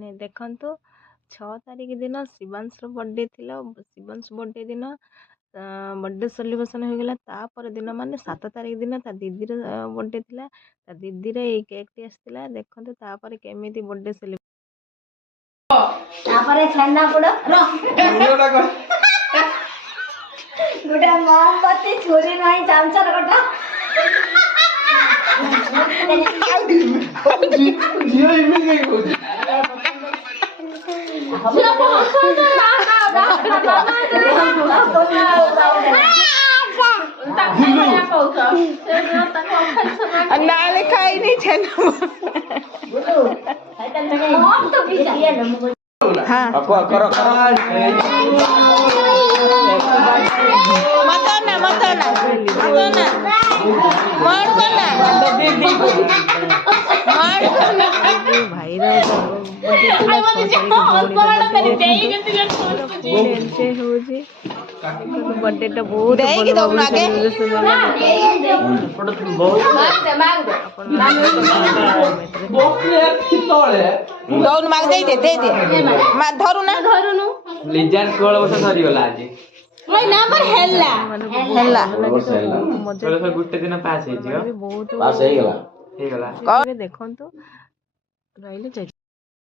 ମାନେ ଦେଖନ୍ତୁ 6 ତାରିଖ ଦିନ ଶିବାଂଶର ବର୍ଥଡେ ଥିଲା। ଶିବାଂଶ ବର୍ଥଡେ ଦିନ ବର୍ଥଡେ ସେଲିବ୍ରେସନ୍ ହୋଇଗଲା। ତାପରେ ଦିନ ମାନେ 7 ତାରିଖ ଦିନ ତା ଦିଦିର ବର୍ଥଡେ ଥିଲା। ତା ଦିଦିର ଏଇ କେକ୍ଟି ଆସିଥିଲା। ଦେଖନ୍ତୁ ତାପରେ କେମିତି ବର୍ଥଡେ ସେଲିବ୍ରେସନ୍ ତାପରେ ଛେନାପୋଡ଼ ଗୋଟେ ମହମବତୀ ଛୁରୀ ନାହିଁ ଚାମଚର କଟା ନାଳେ ଖାଇନି ଛେନା ବର୍ଥଡେଟା ବହୁତ ଲିଜାର 16 ବର୍ଷ ସରିଗଲା ଆଜି। ଗୋଟେ ଦିନ ପାସ୍ ହେଇଯିବ। ଦେଖନ୍ତୁ ରହିଲେ।